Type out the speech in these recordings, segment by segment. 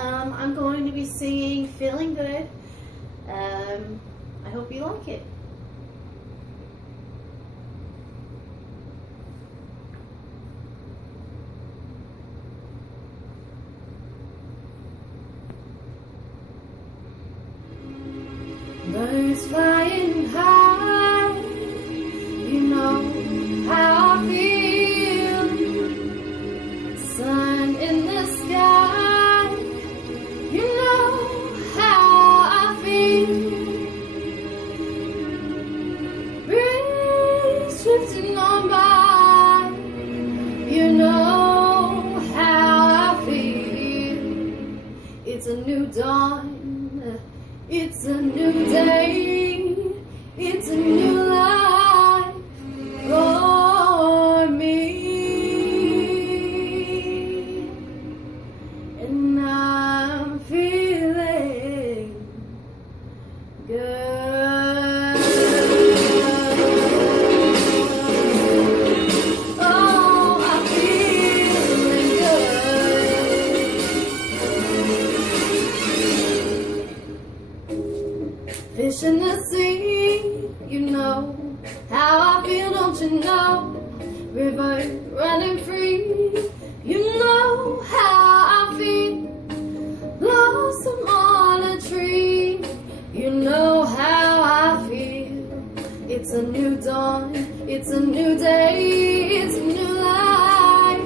I'm going to be singing Feeling Good. I hope you like it. Birds flying high, you know how I feel. Sun in the sky, you know how I feel. Breeze drifting on by, you know how I feel. It's a new dawn. It's a new day, it's a new life for me, and I'm feeling good. Oh, I'm feeling good. Fish in the sea, you know how I feel, don't you know? River running free, you know how I feel. Blossom on a tree, you know how I feel. It's a new dawn, it's a new day, it's a new life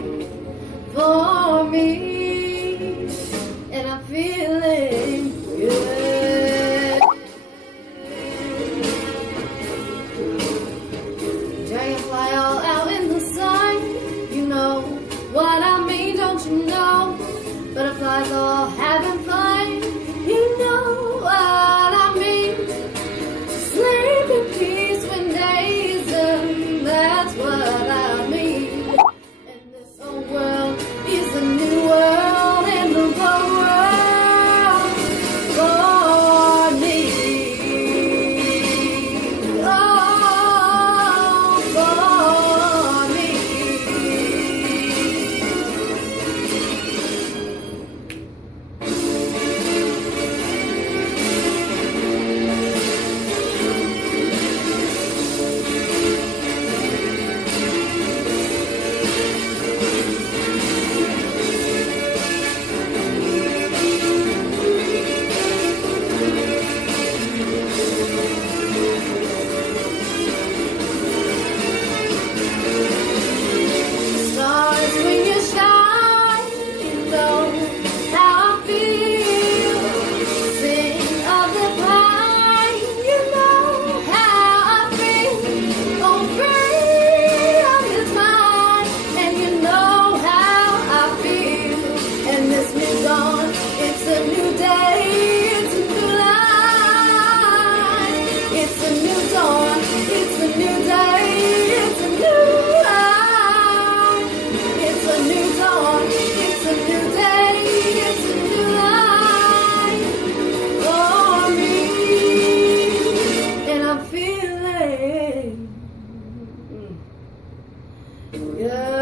for me, and I'm feeling good. Dragonfly all out in the sun, you know what I mean, don't you know? Butterflies all having fun, you know what I mean. Sleep in peace when days end, that's what I mean. And this old world is a new world, and the whole world for me. Yeah.